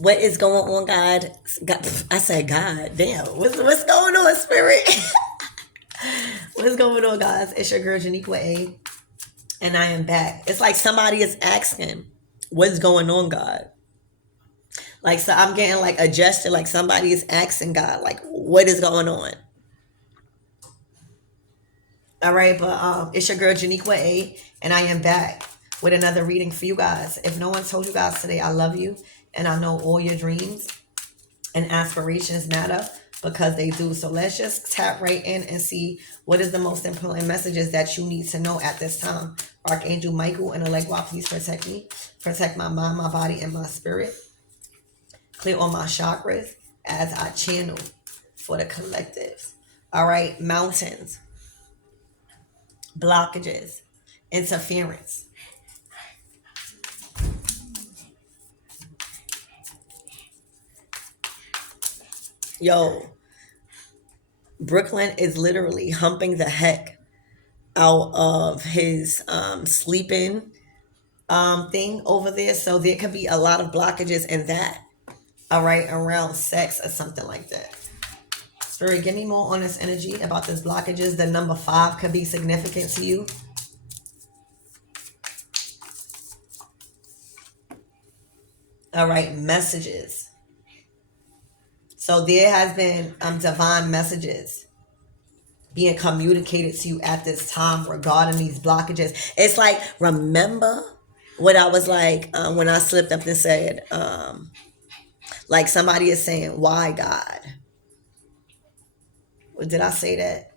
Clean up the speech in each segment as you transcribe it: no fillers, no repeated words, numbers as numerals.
What is going on, God? God, I said, God, damn. What's going on, Spirit? What's going on, guys? It's your girl, Janiqua A, and I am back. It's like somebody is asking, what's going on, God? Like, so I'm getting like a gesture, like somebody is asking God, like, what is going on? All right, but it's your girl, Janiqua A, and I am back with another reading for you guys. If no one told you guys today, I love you, and I know all your dreams and aspirations matter because they do. So let's just tap right in and see what is the most important messages that you need to know at this time. Archangel Michael and Elegua, please protect me. Protect my mind, my body, and my spirit. Clear all my chakras as I channel for the collectives. All right, mountains, blockages, interference. Yo, Brooklyn is literally humping the heck out of his sleeping thing over there. So there could be a lot of blockages in that. All right, around sex or something like that. Spirit, give me more on this energy about this blockages. The number 5 could be significant to you. All right, messages. So there has been divine messages being communicated to you at this time regarding these blockages. It's like, remember what I was like when I slipped up and said, like somebody is saying, why God? Did I say that?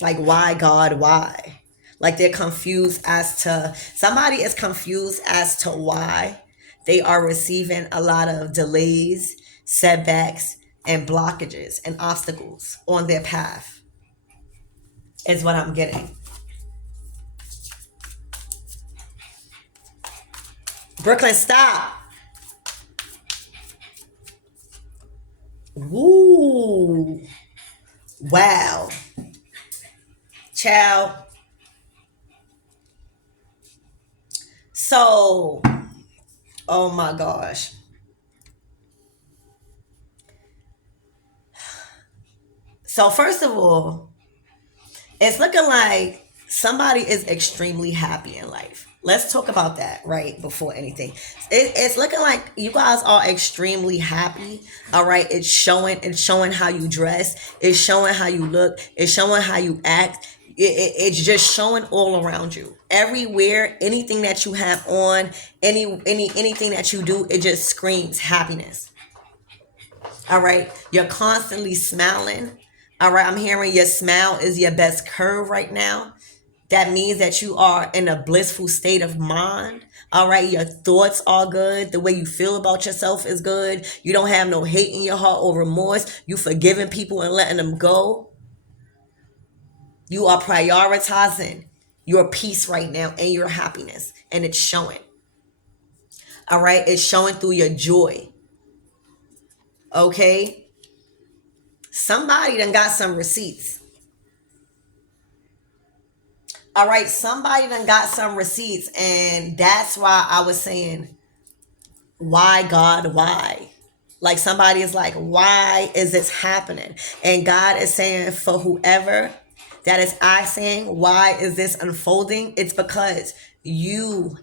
Like, why God? Why? Like they're confused as to, somebody is confused as to why they are receiving a lot of delays, setbacks, and blockages and obstacles on their path, is what I'm getting. Brooklyn, stop. Woo. Wow. Child. So, oh my gosh. So, first of all, it's looking like somebody is extremely happy in life. Let's talk about that right before anything. It's looking like you guys are extremely happy. All right, it's showing. It's showing how you dress. It's showing how you look. It's showing how you act. It's just showing all around you, everywhere. Anything that you have on, anything that you do, it just screams happiness. All right, you're constantly smiling. All right, I'm hearing your smile is your best curve right now. That means that you are in a blissful state of mind. All right, your thoughts are good. The way you feel about yourself is good. You don't have no hate in your heart or remorse. You forgiving people and letting them go. You are prioritizing your peace right now and your happiness, and it's showing. All right, it's showing through your joy. Okay, somebody done got some receipts. All right, somebody done got some receipts, and that's why I was saying, why God, why? Like somebody is like, why is this happening? And God is saying, for whoever that is asking, why is this unfolding? It's because you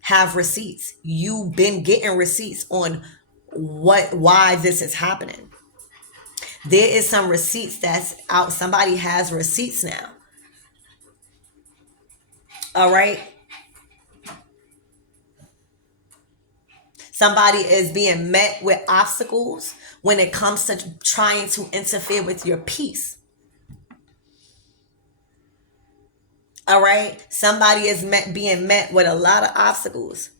have receipts. You've been getting receipts on why this is happening. There is some receipts that's out. Somebody has receipts now. All right. Somebody is being met with obstacles when it comes to trying to interfere with your peace. All right. Somebody is being met with a lot of obstacles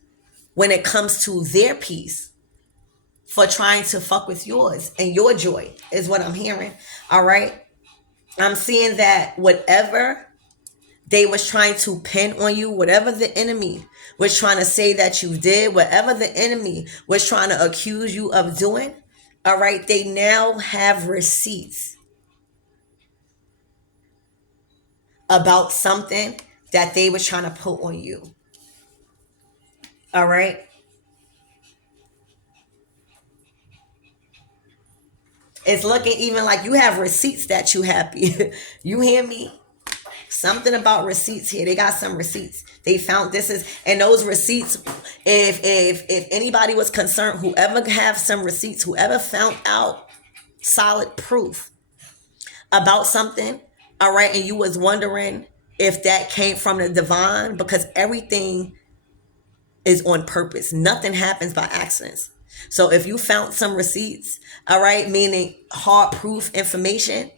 when it comes to their peace for trying to fuck with yours and your joy, is what I'm hearing. All right. I'm seeing that whatever they was trying to pin on you, whatever the enemy was trying to say that you did, whatever the enemy was trying to accuse you of doing, all right, they now have receipts about something that they was trying to put on you. All right. It's looking even like you have receipts that you happy. You hear me? Something about receipts here. They got some receipts. They found this is and those receipts. If anybody was concerned, whoever have some receipts, whoever found out solid proof about something, all right, and you was wondering if that came from the divine, because everything is on purpose. Nothing happens by accidents. So if you found some receipts, all right, meaning hard proof information,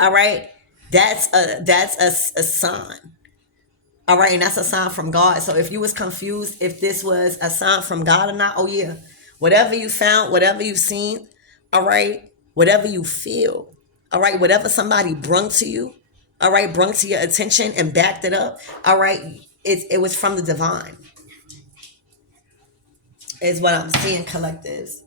all right, that's a sign. All right, and that's a sign from God. So if you was confused if this was a sign from God or not, oh yeah. Whatever you found, whatever you seen, all right, whatever you feel, all right, whatever somebody brung to you, all right, brung to your attention and backed it up, all right, it was from the divine, is what I'm seeing, collectives.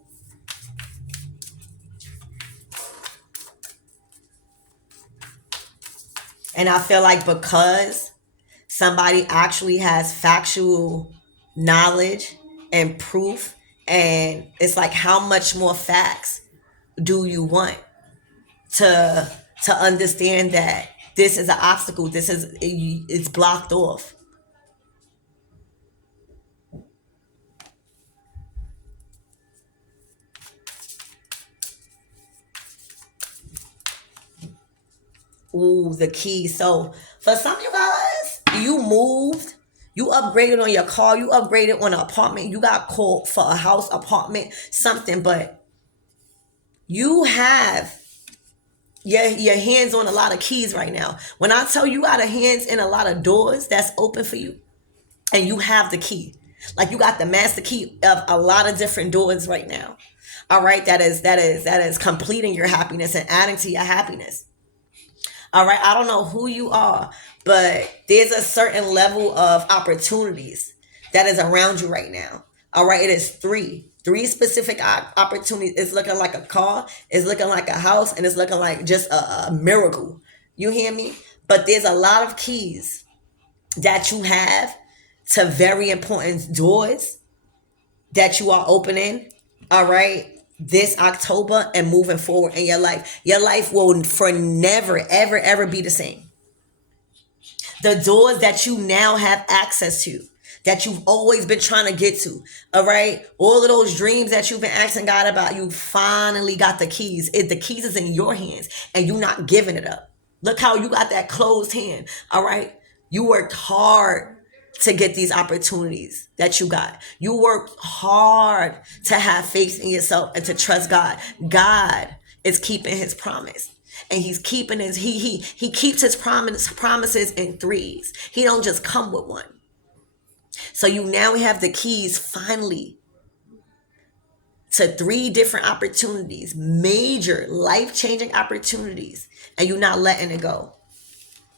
And I feel like because somebody actually has factual knowledge and proof, and it's like, how much more facts do you want to understand that this is an obstacle, this is it's blocked off. Ooh, the key. So for some of you guys, you moved, you upgraded on your car, you upgraded on an apartment, you got called for a house, apartment, something, but you have your hands on a lot of keys right now. When I tell you got a hands in a lot of doors that's open for you, and you have the key, like you got the master key of a lot of different doors right now. All right, that is completing your happiness and adding to your happiness. All right, I don't know who you are, but there's a certain level of opportunities that is around you right now. All right, it is three specific opportunities. It's looking like a car, it's looking like a house, and it's looking like just a miracle. You hear me? But there's a lot of keys that you have to very important doors that you are opening. All right, this October and moving forward in your life will for never ever ever be the same. The doors that you now have access to, that you've always been trying to get to, all right, all of those dreams that you've been asking God about, you finally got the keys. The keys is in your hands, and you're not giving it up. Look how you got that closed hand. All right, you worked hard to get these opportunities that you got. You worked hard to have faith in yourself and to trust God. God is keeping his promise. And he's keeping his he keeps his promises in threes. He don't just come with one. So you now have the keys finally to three different opportunities, major life-changing opportunities, and you're not letting it go.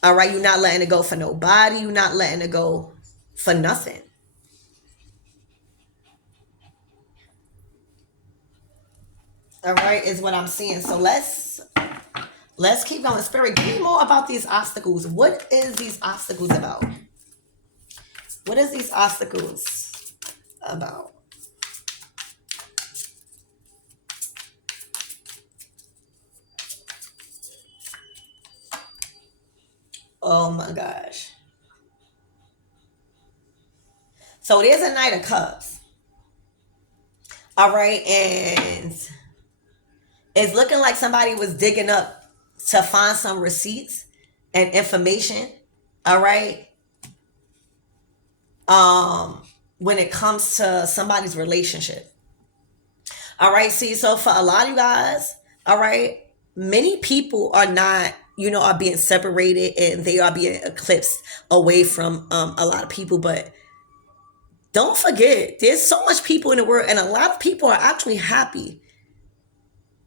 All right, you're not letting it go for nobody. You're not letting it go for nothing. All right, is what I'm seeing. So let's keep going. Spirit, give me more about these obstacles. What is these obstacles about? What is these obstacles about? Oh my gosh. So there's a Knight of Cups. All right, and it's looking like somebody was digging up to find some receipts and information. All right. When it comes to somebody's relationship. All right. See, so for a lot of you guys, all right, many people are not, are being separated and they are being eclipsed away from a lot of people. But don't forget, there's so much people in the world, and a lot of people are actually happy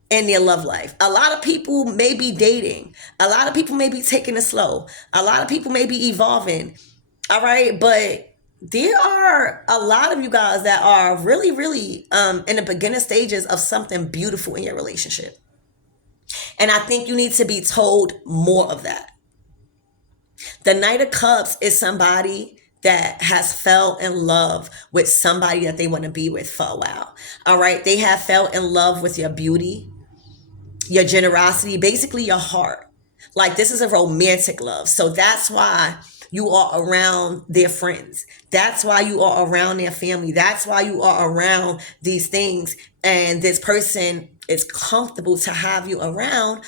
in their love life. A lot of people may be dating. A lot of people may be taking it slow. A lot of people may be evolving. All right. But there are a lot of you guys that are really, really in the beginning stages of something beautiful in your relationship. And I think you need to be told more of that. The Knight of Cups is somebody that has fell in love with somebody that they want to be with for a while. All right. They have fell in love with your beauty, your generosity, basically your heart. Like this is a romantic love. So that's why you are around their friends. That's why you are around their family. That's why you are around these things. And this person is comfortable to have you around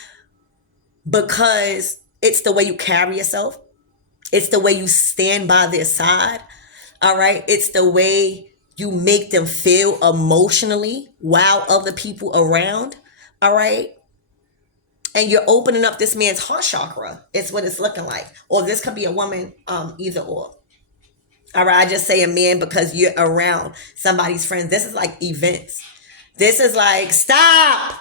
because it's the way you carry yourself. It's the way you stand by their side. All right. It's the way you make them feel emotionally while other people around. All right. And you're opening up this man's heart chakra. It's what it's looking like. Or this could be a woman, either or. All right, I just say a man because you're around somebody's friends. This is like events. This is like stop.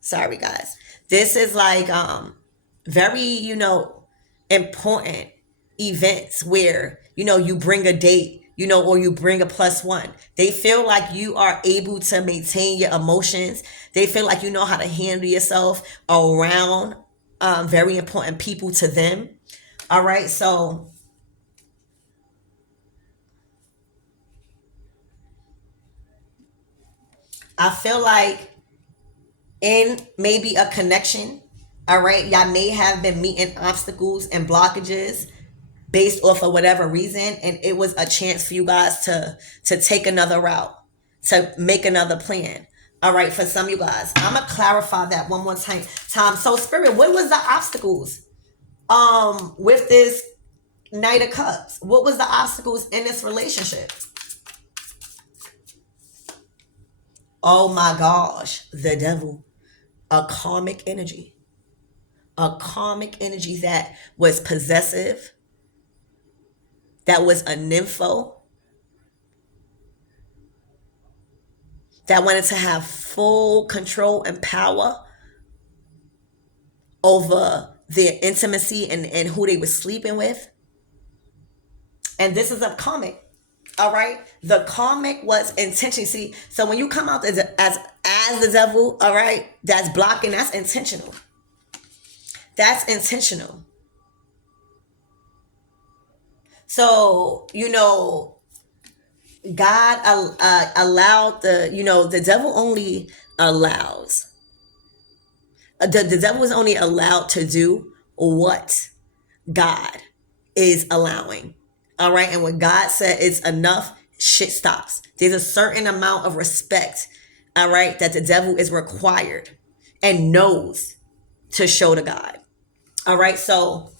Sorry, guys. This is like very, important events where, you bring a date, or you bring a plus one. They feel like you are able to maintain your emotions. They feel like you know how to handle yourself around very important people to them. All right. So I feel like in maybe a connection, all right, y'all may have been meeting obstacles and blockages based off of whatever reason, and it was a chance for you guys to take another route, to make another plan. All right, for some of you guys, I'm gonna clarify that one more time. So Spirit, what was the obstacles with this Knight of Cups? What was the obstacles in this relationship? Oh my gosh, the devil. A karmic energy. A karmic energy that was possessive, that was a nympho, that wanted to have full control and power over their intimacy and who they were sleeping with. And this is a karmic. All right. The karmic was intentional. See, so when you come out as the devil, all right, that's blocking, that's intentional. That's intentional. So, God allowed the devil only allows. The devil is only allowed to do what God is allowing. All right. And when God said it's enough, shit stops. There's a certain amount of respect, all right, that the devil is required and knows to show to God. All right. So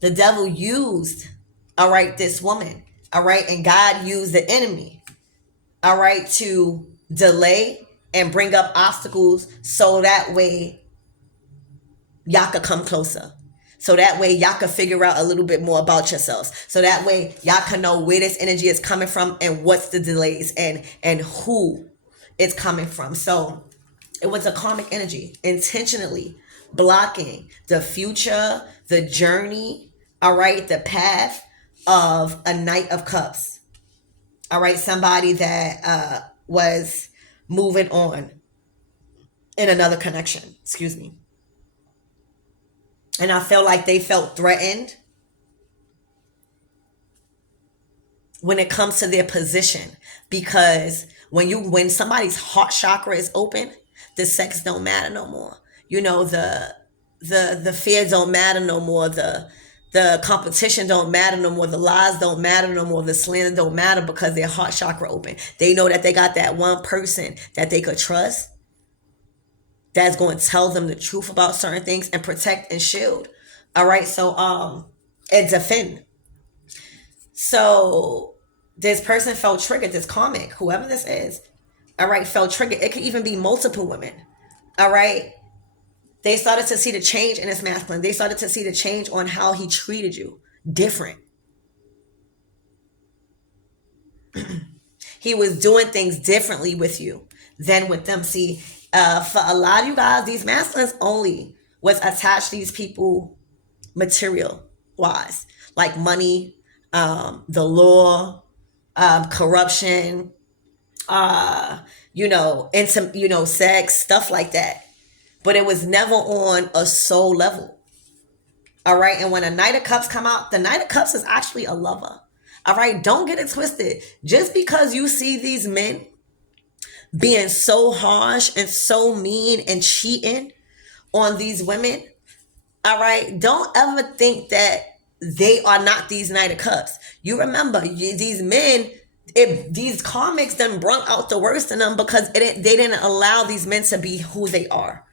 the devil used, all right, this woman, all right, and God used the enemy, all right, to delay and bring up obstacles so that way y'all could come closer. So that way y'all can figure out a little bit more about yourselves. So that way y'all can know where this energy is coming from and what's the delays and who it's coming from. So it was a karmic energy intentionally blocking the future, the journey, all right, the path of a Knight of Cups. All right, somebody that was moving on in another connection. Excuse me. And I felt like they felt threatened when it comes to their position, because when somebody's heart chakra is open, the sex don't matter no more. The fear don't matter no more. The competition don't matter no more. The lies don't matter no more. The slander don't matter because their heart chakra open. They know that they got that one person that they could trust, that's going to tell them the truth about certain things and protect and shield. All right. So, and defend. So this person felt triggered, this karmic, whoever this is, all right, felt triggered. It could even be multiple women. All right. They started to see the change in his masculine. They started to see the change on how he treated you different. He was doing things differently with you than with them. See, for a lot of you guys, these masculines only was attached to these people material wise, like money, the law, corruption, sex, stuff like that. But it was never on a soul level. All right. And when a Knight of Cups come out, the Knight of Cups is actually a lover. All right. Don't get it twisted. Just because you see these men being so harsh and so mean and cheating on these women, all right, don't ever think that they are not these Knight of Cups. You remember, these men, if these karmics done brung out the worst in them because they didn't allow these men to be who they are.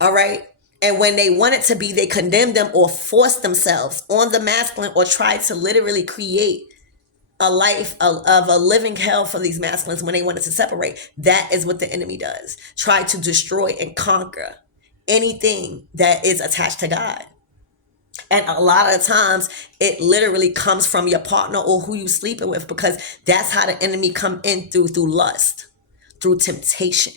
All right. And when they wanted to be, they condemned them or forced themselves on the masculine or tried to literally create a life of a living hell for these masculines when they wanted to separate. That is what the enemy does. Try to destroy and conquer anything that is attached to God. And a lot of times it literally comes from your partner or who you sleeping with, because that's how the enemy come in through lust, through temptation.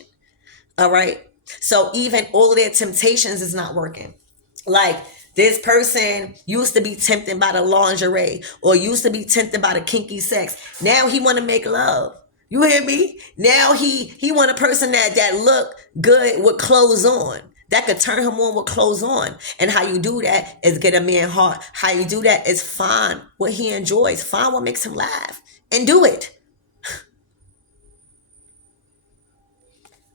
All right. So even all of their temptations is not working. Like, this person used to be tempted by the lingerie or used to be tempted by the kinky sex. Now he want to make love. You hear me? Now he want a person that look good with clothes on, that could turn him on with clothes on. And how you do that is get a man heart. How you do that is find what he enjoys, find what makes him laugh, and do it.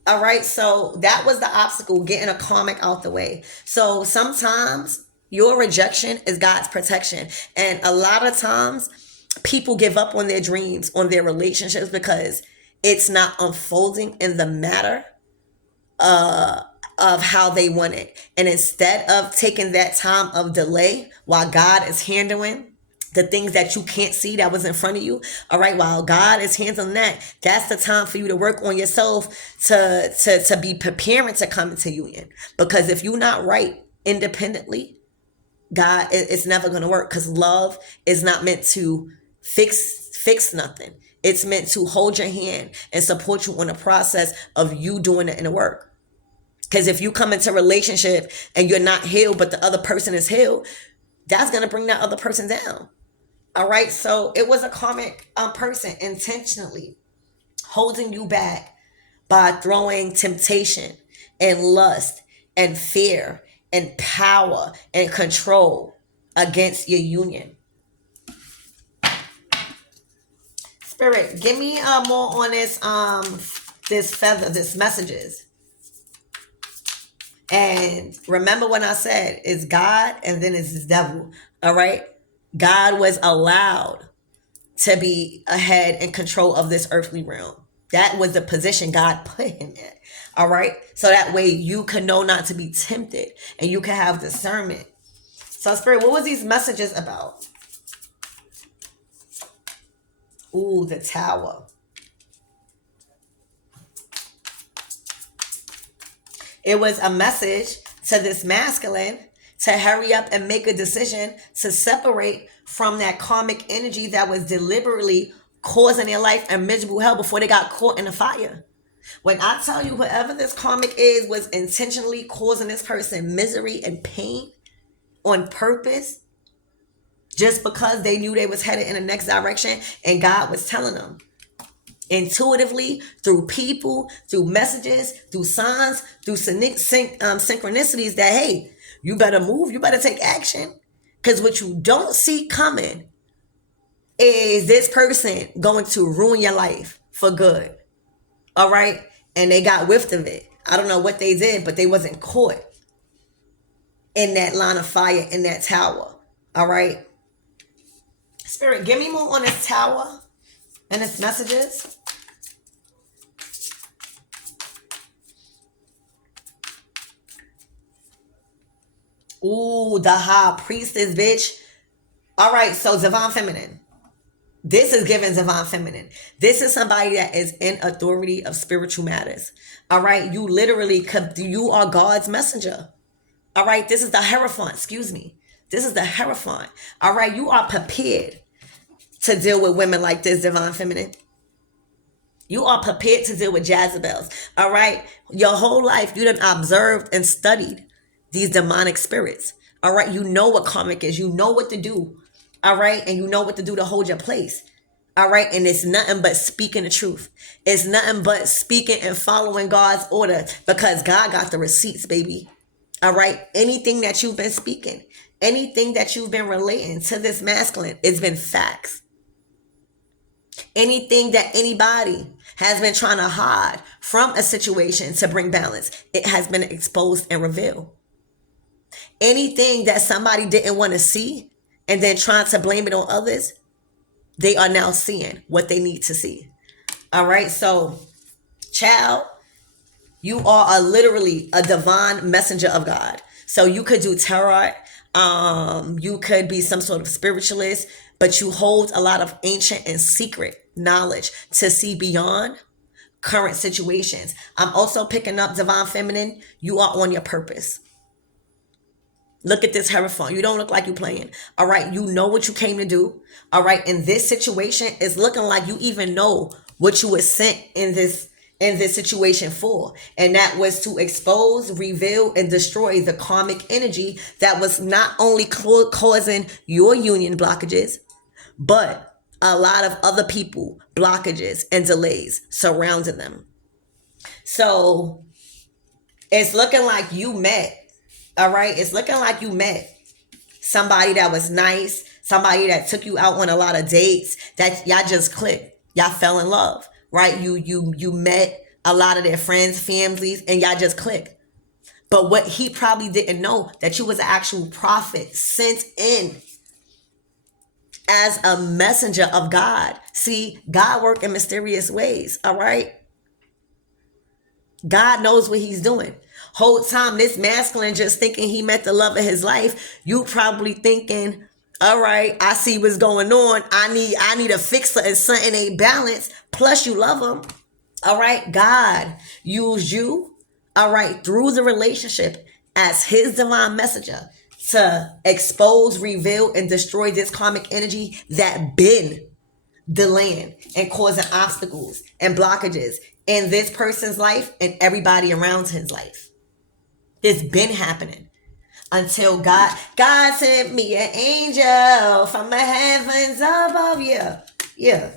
All right, so that was the obstacle, getting a karmic out the way. So sometimes your rejection is God's protection. And a lot of times people give up on their dreams, on their relationships, because it's not unfolding in the matter of how they want it. And instead of taking that time of delay while God is handling the things that you can't see that was in front of you, all right, while God is handling that, that's the time for you to work on yourself to be preparing to come into union. Because if you're not right independently, God, it's never going to work, because love is not meant to fix nothing. It's meant to hold your hand and support you on the process of you doing the inner work. Because if you come into a relationship and you're not healed, but the other person is healed, that's going to bring that other person down. All right. So it was a karmic person intentionally holding you back by throwing temptation and lust and fear and power and control against your union. Spirit, give me more on this feather, this messages. And remember when I said it's God and then it's the devil. All right. God was allowed to be ahead and control of this earthly realm. That was the position God put him in. All right. So that way you can know not to be tempted and you can have discernment. So Spirit, what was these messages about? Ooh, the Tower. It was a message to this masculine to hurry up and make a decision to separate from that karmic energy that was deliberately causing their life a miserable hell before they got caught in the fire. When I tell you whoever this karmic is was intentionally causing this person misery and pain on purpose, just because they knew they was headed in the next direction, and God was telling them intuitively, through people, through messages, through signs, through synchronicities, that hey, you better move, you better take action. Because what you don't see coming is this person going to ruin your life for good. All right. And they got whiffed of it. I don't know what they did, but they wasn't caught in that line of fire, in that tower. All right. Spirit, give me more on this tower and its messages. Ooh, the high priestess, bitch. All right, so Divine Feminine. This is giving Divine Feminine. This is somebody that is in authority of spiritual matters. All right, you literally, you are God's messenger. All right, this is the Hierophant, excuse me. This is the Hierophant. All right, you are prepared to deal with women like this, Divine Feminine. You are prepared to deal with Jezebels. All right, your whole life you done observed and studied these demonic spirits. All right, you know what karmic is. You know what to do. All right, and you know what to do to hold your place. All right, and it's nothing but speaking the truth. It's nothing but speaking and following God's order, because God got the receipts, baby. All right, anything that you've been speaking, Anything that you've been relating to this masculine, it's been facts. Anything that anybody has been trying to hide from a situation to bring balance, it has been exposed and revealed. Anything that somebody didn't want to see and then trying to blame it on others, they are now seeing what they need to see. All right. So, child, you are literally a divine messenger of God. So you could do tarot. You could be some sort of spiritualist, but you hold a lot of ancient and secret knowledge to see beyond current situations. I'm also picking up divine feminine. You are on your purpose. Look at this Hierophant. You don't look like you playing. All right. You know what you came to do. All right. In this situation, it's looking like you even know what you were sent in this situation for. And that was to expose, reveal, and destroy the karmic energy that was not only causing your union blockages, but a lot of other people blockages and delays surrounding them. So it's looking like you met. All right. It's looking like you met somebody that was nice, somebody that took you out on a lot of dates, that y'all just clicked. Y'all fell in love, right? You met a lot of their friends, families, and y'all just clicked. But what he probably didn't know, that you was an actual prophet sent in as a messenger of God. See, God work in mysterious ways. All right. God knows what he's doing. Whole time this masculine just thinking he met the love of his life, you probably thinking, all right, I see what's going on. I need a fixer and something ain't balanced. Plus you love him. All right. God used you, all right, through the relationship as his divine messenger to expose, reveal, and destroy this karmic energy that been delaying and causing obstacles and blockages in this person's life and everybody around his life. It's been happening until God sent me an angel from the heavens above you. Yeah.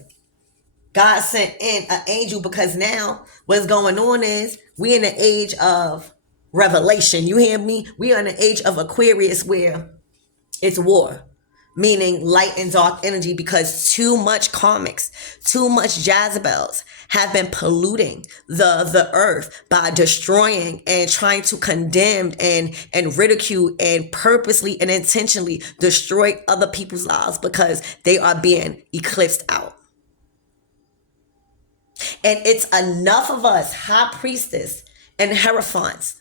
God sent in an angel because now what's going on is we in the age of revelation. You hear me? We are in the age of Aquarius where it's war, meaning light and dark energy, because too much karmics, too much Jezebels have been polluting the earth by destroying and trying to condemn and ridicule and purposely and intentionally destroy other people's lives because they are being eclipsed out. And it's enough of us, high priestess and hierophants,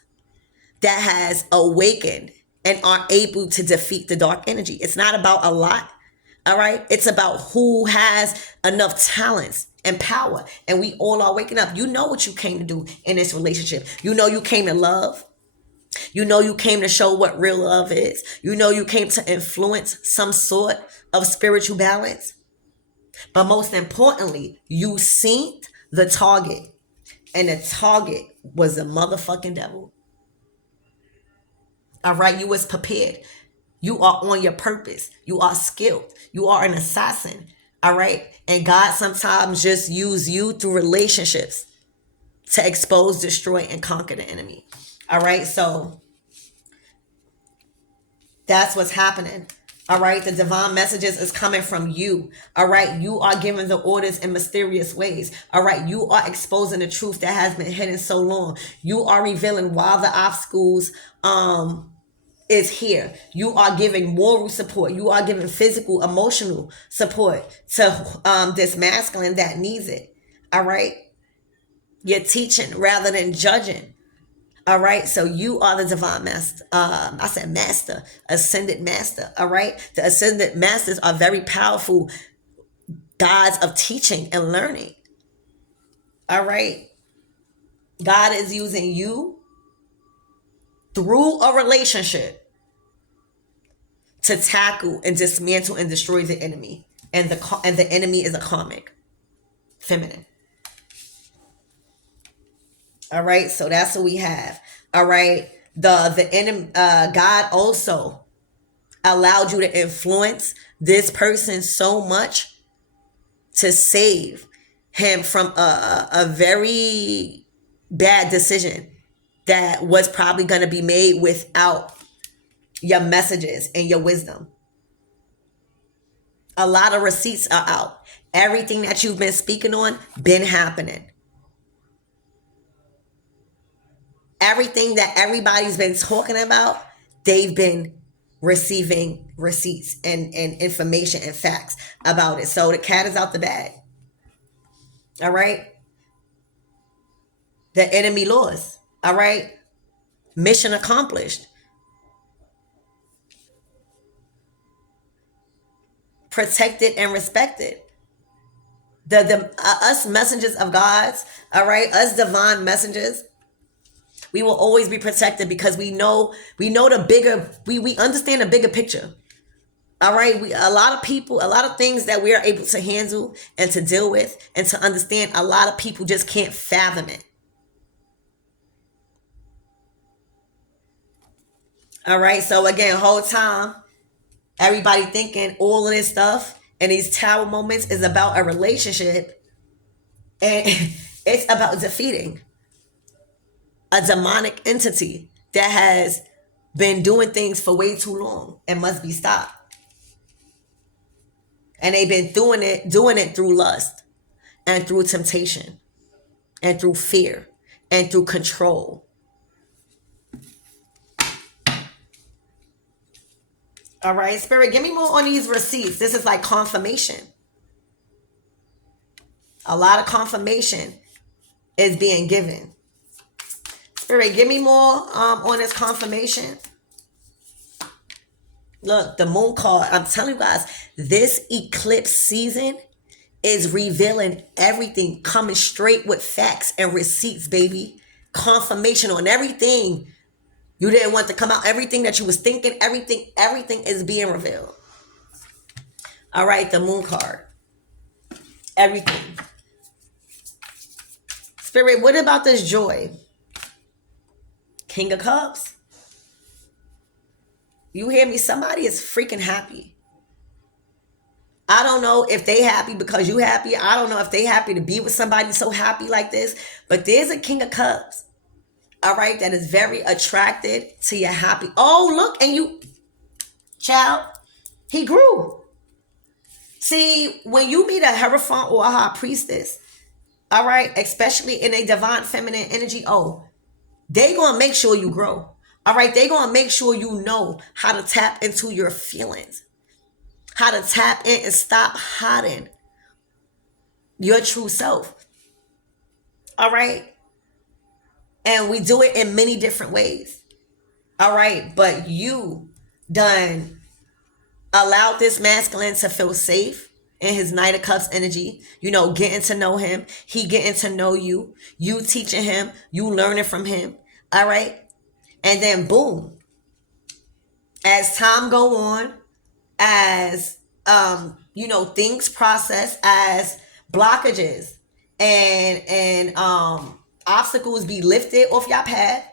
that has awakened and are able to defeat the dark energy. It's not about a lot, all right? It's about who has enough talents and power. And we all are waking up. You know what you came to do in this relationship. You know you came to love. You know you came to show what real love is. You know you came to influence some sort of spiritual balance. But most importantly, you seen the target. And the target was the motherfucking devil. All right, you was prepared. You are on your purpose. You are skilled. You are an assassin. All right. And God sometimes just use you through relationships to expose, destroy, and conquer the enemy. All right. So that's what's happening. All right. The divine messages is coming from you. All right. You are giving the orders in mysterious ways. All right. You are exposing the truth that has been hidden so long. You are revealing why the obstacles, is here. You are giving moral support. You are giving physical, emotional support to this masculine that needs it. All right. You're teaching rather than judging. All right. So you are the divine master. I said master, ascended master. All right. The ascended masters are very powerful gods of teaching and learning. All right. God is using you through a relationship to tackle and dismantle and destroy the enemy. And the enemy is a karmic feminine. All right, so that's what we have. All right, the enemy, God also allowed you to influence this person so much to save him from a very bad decision that was probably going to be made without your messages and your wisdom. A lot of receipts are out. Everything that you've been speaking on been happening. Everything that everybody's been talking about, they've been receiving receipts and information and facts about it. So the cat is out the bag. All right. The enemy lost. All right. Mission accomplished. Protected and respected. The us messengers of God's, all right, us divine messengers, we will always be protected because we know the bigger, we understand the bigger picture. All right, a lot of people, a lot of things that we are able to handle and to deal with and to understand, a lot of people just can't fathom it. All right, so again, whole time everybody thinking all of this stuff and these tower moments is about a relationship, and it's about defeating a demonic entity that has been doing things for way too long and must be stopped. And they've been doing it through lust and through temptation and through fear and through control. All right, Spirit, give me more on these receipts. This is like confirmation. A lot of confirmation is being given. Spirit, give me more on this confirmation. Look, the moon card. I'm telling you guys, this eclipse season is revealing everything, coming straight with facts and receipts, baby. Confirmation on everything you didn't want to come out. Everything that you was thinking, everything is being revealed. All right, the moon card. Everything. Spirit, what about this joy? King of Cups. You hear me? Somebody is freaking happy. I don't know if they happy because you happy. I don't know if they happy to be with somebody so happy like this. But there's a King of Cups. All right, that is very attracted to your happy. Oh, look, and you, child, he grew. See, when you meet a Hierophant or a High Priestess, all right, especially in a divine feminine energy, oh, they gonna make sure you grow. All right, they gonna make sure you know how to tap into your feelings, how to tap in and stop hiding your true self. All right, and we do it in many different ways. All right, but you done allowed this masculine to feel safe in his Knight of Cups energy, getting to know him, he getting to know you, you teaching him, you learning from him. All right, and then boom, as time go on, as things process, as blockages and obstacles be lifted off your path,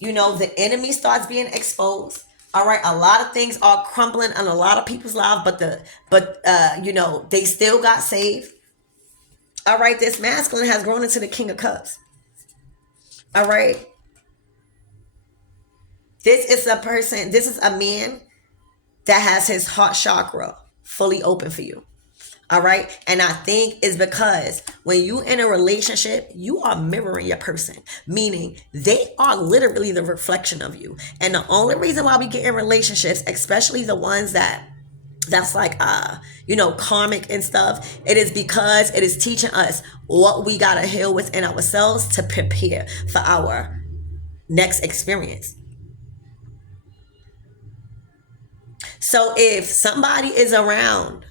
the enemy starts being exposed. All right, a lot of things are crumbling on a lot of people's lives, but they still got saved. All right, this masculine has grown into the King of Cups. All right, this is a man that has his heart chakra fully open for you. All right. And I think it's because when you in a relationship, you are mirroring your person, meaning they are literally the reflection of you. And the only reason why we get in relationships, especially the ones that's like karmic and stuff, it is because it is teaching us what we gotta heal within ourselves to prepare for our next experience. So if somebody is around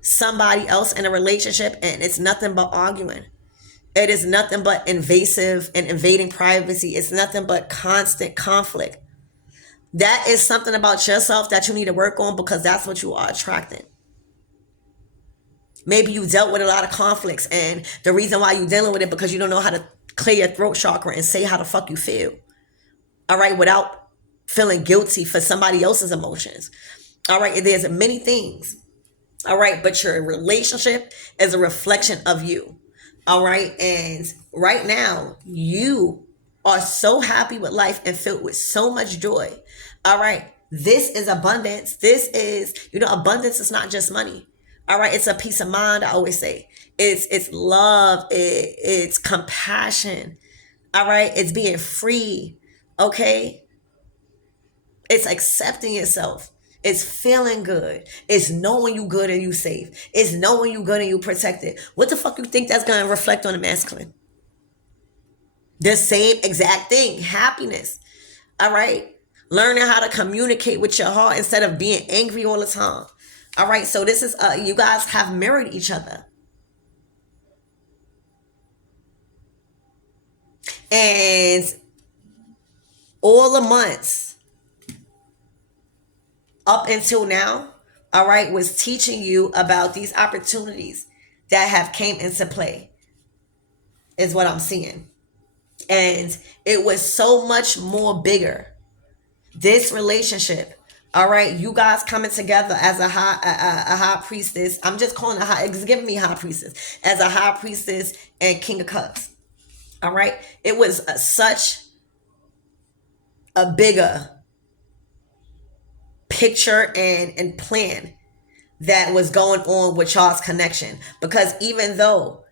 somebody else in a relationship and it's nothing but arguing, it is nothing but invasive and invading privacy, it's nothing but constant conflict, that is something about yourself that you need to work on, because that's what you are attracting. Maybe you dealt with a lot of conflicts, and the reason why you're dealing with it because you don't know how to clear your throat chakra and say how the fuck you feel. All right, without feeling guilty for somebody else's emotions. All right, there's many things. All right, but your relationship is a reflection of you. All right, and right now you are so happy with life and filled with so much joy. All right, This is abundance. This is, abundance is not just money. All right, it's a peace of mind. I always say it's love. It's compassion. All right, it's being free. Okay, it's accepting yourself. It's feeling good. It's knowing you good and you safe. It's knowing you good and you protected. What the fuck you think that's gonna reflect on the masculine? The same exact thing. Happiness. All right. Learning how to communicate with your heart instead of being angry all the time. All right. So this is you guys have mirrored each other. And all the months up until now, all right, was teaching you about these opportunities that have came into play, is what I'm seeing. And it was so much more bigger. This relationship, all right, you guys coming together as a high priestess. I'm just calling it's giving me high priestess as a high priestess and king of cups. All right, it was such a bigger picture and plan that was going on with y'all's connection, because even though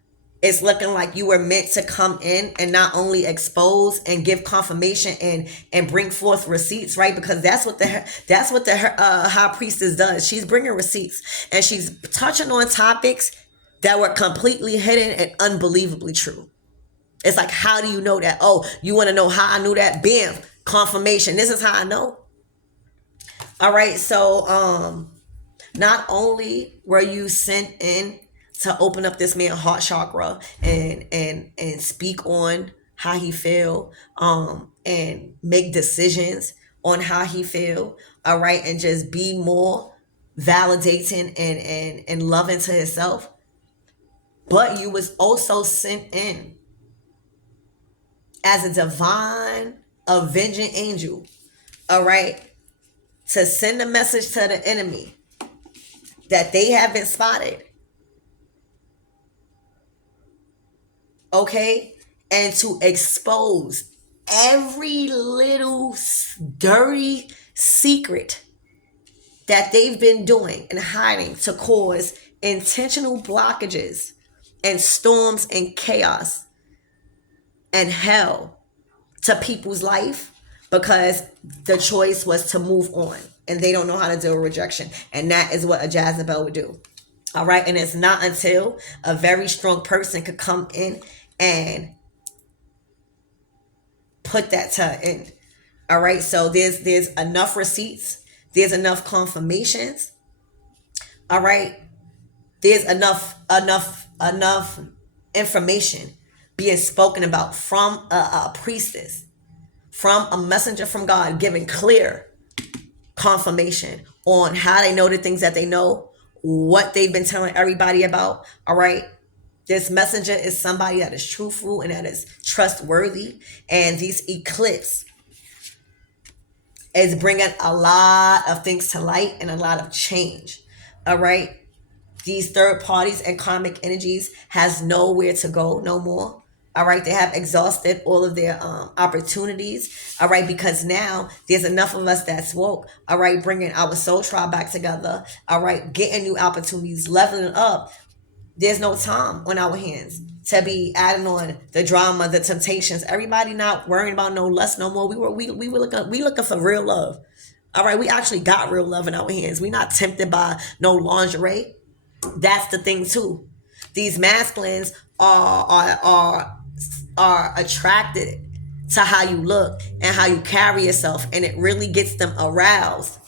it's looking like you were meant to come in and not only expose and give confirmation and bring forth receipts, right? Because that's what the high priestess does. She's bringing receipts and she's touching on topics that were completely hidden and unbelievably true. It's like, how do you know that? Oh, you want to know how I knew that? Bam, confirmation. This is how I know. All right, so not only were you sent in to open up this man's heart chakra and speak on how he feel, and make decisions on how he feel, all right, and just be more validating and loving to himself, but you was also sent in as a divine avenging angel, all right, to send a message to the enemy that they have been spotted, okay, and to expose every little dirty secret that they've been doing and hiding to cause intentional blockages and storms and chaos and hell to people's life, because the choice was to move on and they don't know how to deal with rejection. And that is what a Jezebel would do. All right. And it's not until a very strong person could come in and put that to an end. All right. So there's enough receipts. There's enough confirmations. All right. There's enough information being spoken about from a priestess, from a messenger from God, giving clear confirmation on how they know the things that they know, what they've been telling everybody about. All right. This messenger is somebody that is truthful and that is trustworthy. And these eclipse is bringing a lot of things to light and a lot of change. All right. These third parties and karmic energies has nowhere to go no more. All right, they have exhausted all of their opportunities. All right, because now there's enough of us that's woke. All right, bringing our soul tribe back together. All right, getting new opportunities, leveling up. There's no time on our hands to be adding on the drama, the temptations. Everybody not worrying about no lust no more. We were looking for real love. All right, we actually got real love in our hands. We not tempted by no lingerie. That's the thing too. These masculines are attracted to how you look and how you carry yourself, and it really gets them aroused,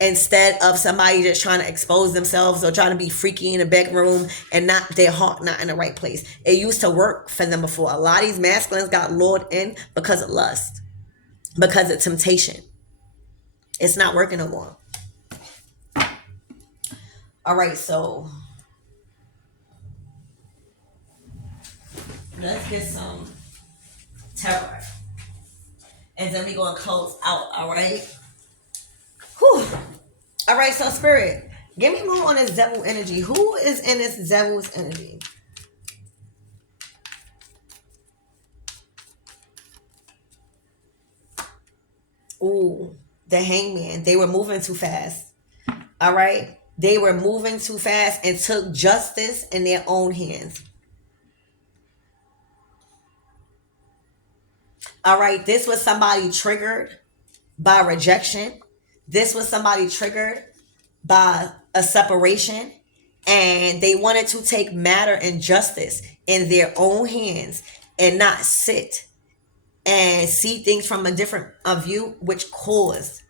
instead of somebody just trying to expose themselves or trying to be freaky in a bedroom and not their heart not in the right place. It used to work for them before. A lot of these masculines got lured in because of lust, because of temptation. It's not working no more. All right, so let's get some terror. And then we gonna close out, all right? Whew. All right, so spirit, give me more on this devil energy. Who is in this devil's energy? Ooh, the Hangman. They were moving too fast. All right. They were moving too fast and took justice in their own hands. All right. This was somebody triggered by rejection. This was somebody triggered by a separation. And they wanted to take matter and justice in their own hands and not sit and see things from a different view, which caused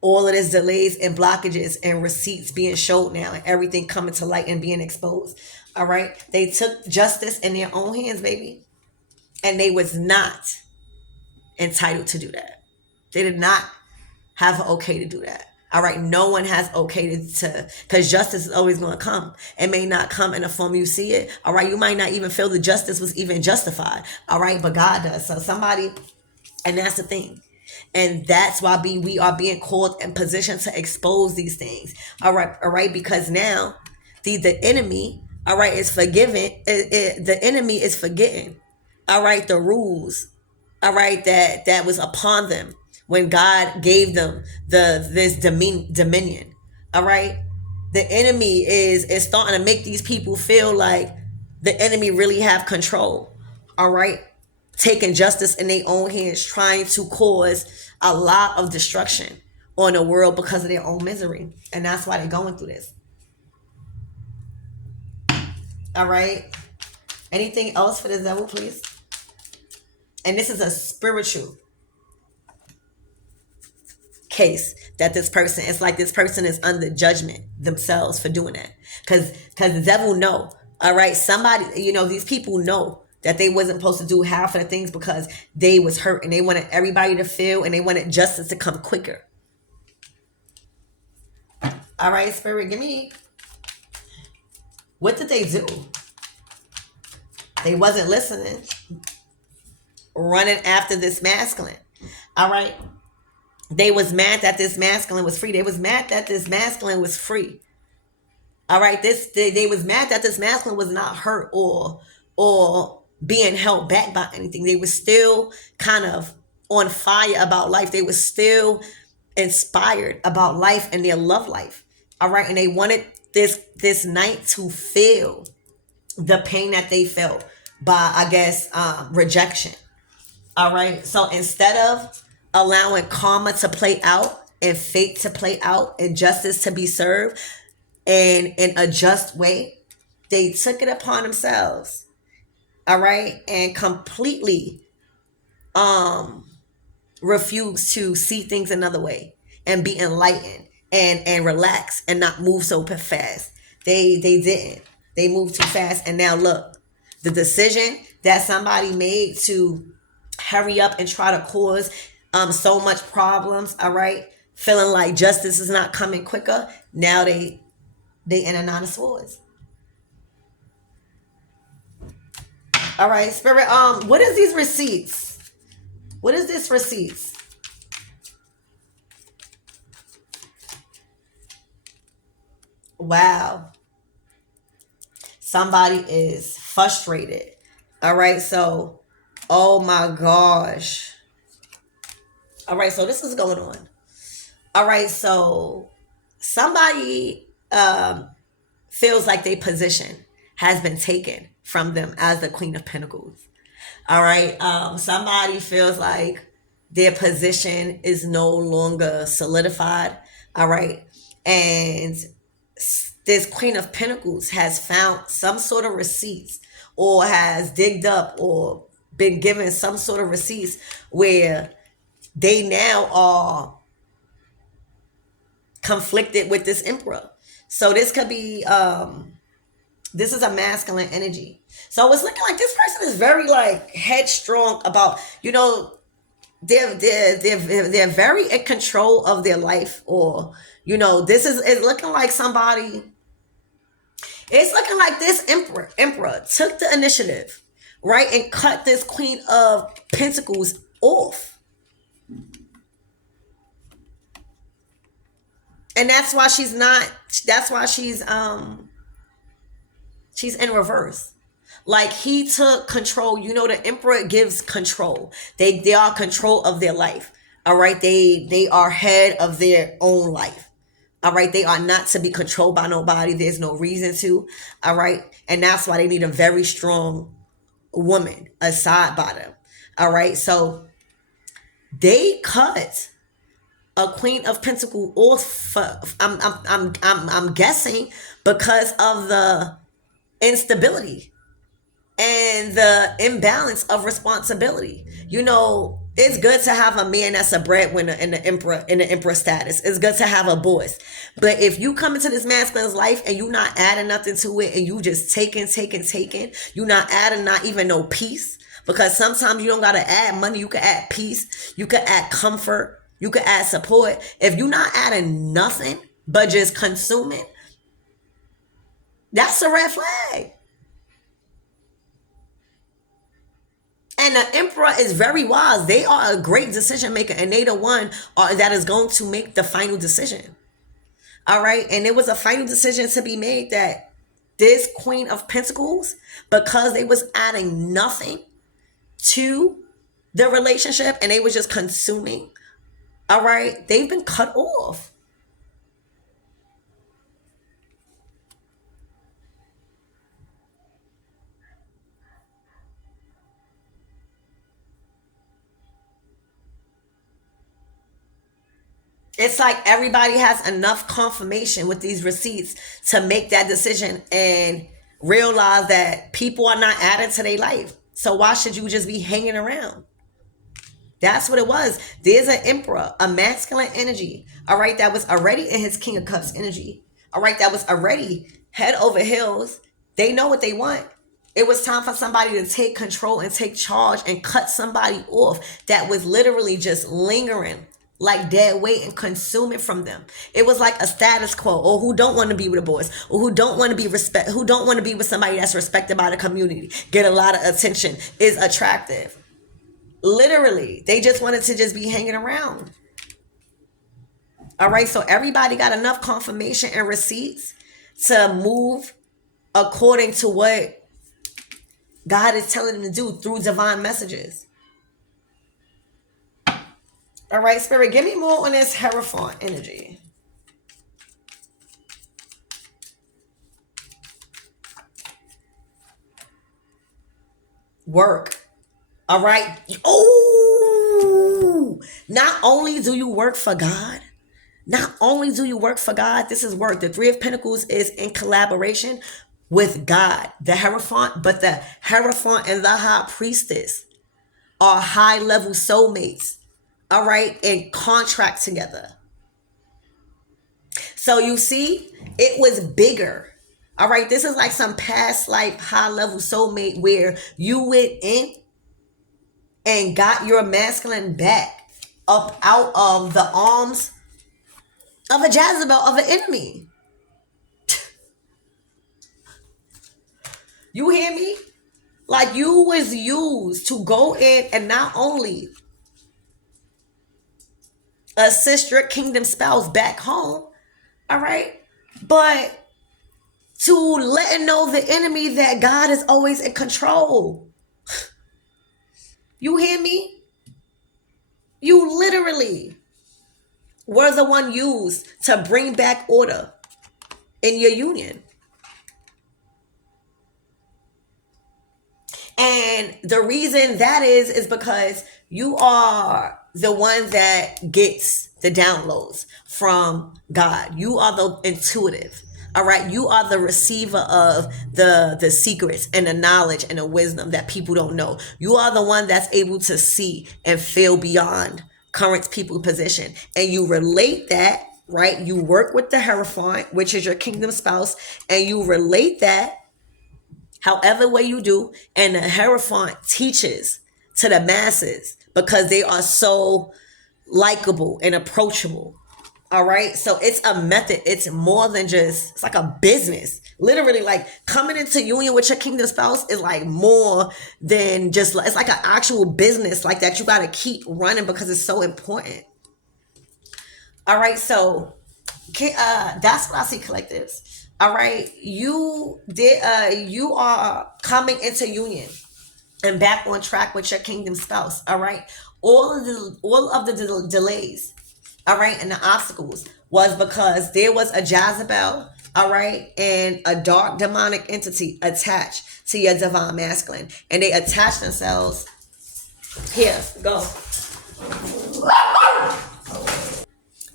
all of this delays and blockages and receipts being showed now and everything coming to light and being exposed. All right. They took justice in their own hands, baby. And they was not entitled to do that. They did not have an okay to do that. All right. No one has okay to, because justice is always going to come. It may not come in the form you see it. All right. You might not even feel the justice was even justified. All right. But God does. So somebody, and that's the thing. And that's why we are being called and positioned to expose these things. All right, because now the enemy, all right, is forgiven. The enemy is forgetting, all right, the rules, all right, that was upon them when God gave them this dominion. All right, the enemy is starting to make these people feel like the enemy really have control. All right, taking justice in their own hands, trying to cause a lot of destruction on the world because of their own misery. And that's why they're going through this. All right. Anything else for the devil, please? And this is a spiritual case that this person, it's like this person is under judgment themselves for doing that. Because the devil know. All right. Somebody, these people know that they wasn't supposed to do half of the things because they was hurt and they wanted everybody to feel and they wanted justice to come quicker. All right, Spirit, give me. What did they do? They wasn't listening. Running after this masculine. All right. They was mad that this masculine was free. They was mad that this masculine was free. All right. They was mad that this masculine was not hurt or being held back by anything. They were still kind of on fire about life. They were still inspired about life and their love life. All right. And they wanted this night to feel the pain that they felt by, I guess, rejection. All right. So instead of allowing karma to play out and fate to play out and justice to be served in a just way, they took it upon themselves. All right. And completely refuse to see things another way and be enlightened and relax and not move so fast. They didn't. They moved too fast. And now look, the decision that somebody made to hurry up and try to cause so much problems, all right, feeling like justice is not coming quicker. Now they in a nine of swords. All right, Spirit. What is these receipts? What is this receipts? Wow. Somebody is frustrated. All right, so, oh my gosh. All right, so this is going on. All right, so somebody feels like their position has been taken from them as the Queen of Pentacles. All right, somebody feels like their position is no longer solidified. All right, and this Queen of Pentacles has found some sort of receipts or has digged up or been given some sort of receipts where they now are conflicted with this Emperor. So this could be this is a masculine energy. So it's looking like this person is very like headstrong about, they're very in control of their life, or this is it's looking like somebody. It's looking like this emperor took the initiative, right, and cut this Queen of Pentacles off. And that's why she's in reverse. Like he took control. You know, the emperor gives control. They are control of their life. All right. They are head of their own life. All right. They are not to be controlled by nobody. There's no reason to. All right. And that's why they need a very strong woman aside by them. All right. So they cut a Queen of Pentacles off. I'm guessing because of the instability and the imbalance of responsibility. You know, it's good to have a man that's a breadwinner in the emperor status. It's good to have a boss. But if you come into this masculine's life and you not adding nothing to it and you just taking, you not adding not even no peace. Because sometimes you don't gotta add money, you can add peace, you can add comfort, you can add support. If you're not adding nothing but just consuming, that's a red flag. And the emperor is very wise. They are a great decision maker, and they the one that is going to make the final decision. All right, and it was a final decision to be made that this Queen of Pentacles, because they was adding nothing to the relationship and they was just consuming. All right, they've been cut off. It's like everybody has enough confirmation with these receipts to make that decision and realize that people are not adding to their life. So why should you just be hanging around? That's what it was. There's an emperor, a masculine energy, all right, that was already in his King of Cups energy, all right, that was already head over heels. They know what they want. It was time for somebody to take control and take charge and cut somebody off that was literally just lingering like dead weight and consuming from them. It was like a status quo, or who don't want to be with a boss, or who don't want to be who don't want to be with somebody that's respected by the community, get a lot of attention, is attractive. Literally, they just wanted to just be hanging around. All right, so everybody got enough confirmation and receipts to move according to what God is telling them to do through divine messages. All right, Spirit, give me more on this Hierophant energy. Work. All right. Oh, not only do you work for God, not only do you work for God, this is work. The Three of Pentacles is in collaboration with God, the Hierophant, but the Hierophant and the High Priestess are high level soulmates, all right, in contract together. So you see, it was bigger. All right, this is like some past life high level soulmate where you went in and got your masculine back up out of the arms of a Jezebel, of an enemy. You hear me? Like, you was used to go in and not only assist your kingdom spouse back home, all right, but to letting know the enemy that God is always in control. You hear me? You literally were the one used to bring back order in your union. And the reason that is because you are the one that gets the downloads from God. You are the intuitive. All right. You are the receiver of the secrets and the knowledge and the wisdom that people don't know. You are the one that's able to see and feel beyond current people position. And you relate that, right? You work with the Hierophant, which is your kingdom spouse, and you relate that however way you do. And the Hierophant teaches to the masses because they are so likable and approachable. All right. So it's a method. It's more than just, it's like a business. Literally, like coming into union with your kingdom spouse is like more than just, it's like an actual business like that you got to keep running because it's so important. All right. So that's what I see, collectives. All right, you are coming into union and back on track with your kingdom spouse. All right, all of the delays, all right, and the obstacles was because there was a Jezebel, all right, and a dark demonic entity attached to your divine masculine, and they attached themselves. Here, go.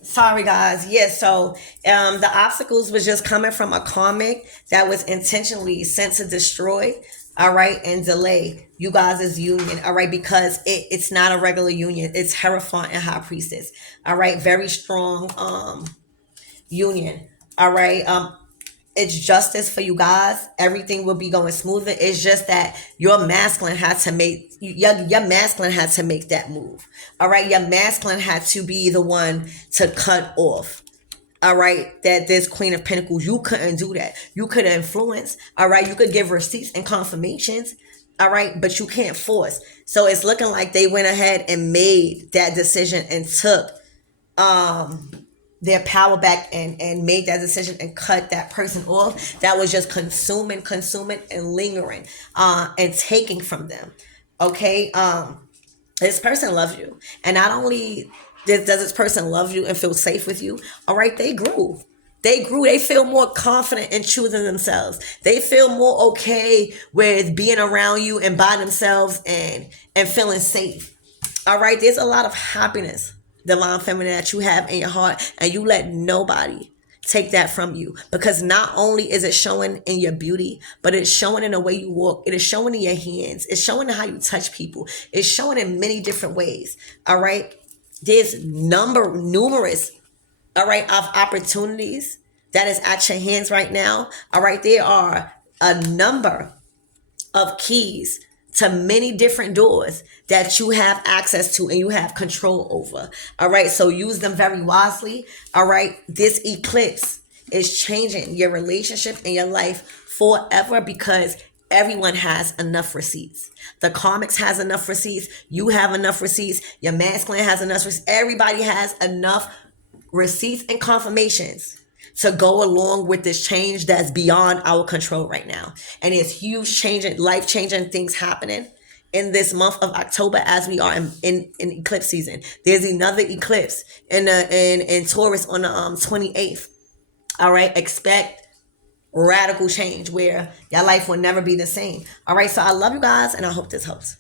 Sorry, guys. Yes, so the obstacles was just coming from a karmic that was intentionally sent to destroy, all right, and delay you guys' union, all right, because it's not a regular union. It's Hierophant and High Priestess, all right, very strong union, all right. It's justice for you guys. Everything will be going smoother. It's just that your masculine had to make your masculine had to make that move. All right, your masculine had to be the one to cut off. All right, that this Queen of Pentacles, you couldn't do that. You could influence. All right, you could give receipts and confirmations. All right, but you can't force. So it's looking like they went ahead and made that decision and took um their power back and made that decision and cut that person off that was just consuming and lingering and taking from them. Okay, this person loves you, and not only does this person love you and feel safe with you, all right, they feel more confident in choosing themselves. They feel more okay with being around you and by themselves and feeling safe. All right, there's a lot of happiness, divine feminine, that you have in your heart, and you let nobody take that from you, because not only is it showing in your beauty, but it's showing in the way you walk. It is showing in your hands. It's showing in how you touch people. It's showing in many different ways. All right, there's numerous, all right, of opportunities that is at your hands right now. All right, there are a number of keys to many different doors that you have access to and you have control over. All right, so use them very wisely. All right, this eclipse is changing your relationship and your life forever, because everyone has enough receipts. The karmics has enough receipts. You have enough receipts. Your masculine has enough receipts. Everybody has enough receipts and confirmations to go along with this change that's beyond our control right now. And it's huge changing, life changing things happening in this month of October as we are in eclipse season. There's another eclipse in Taurus on the 28th. All right, expect radical change where your life will never be the same. All right, so I love you guys, and I hope this helps.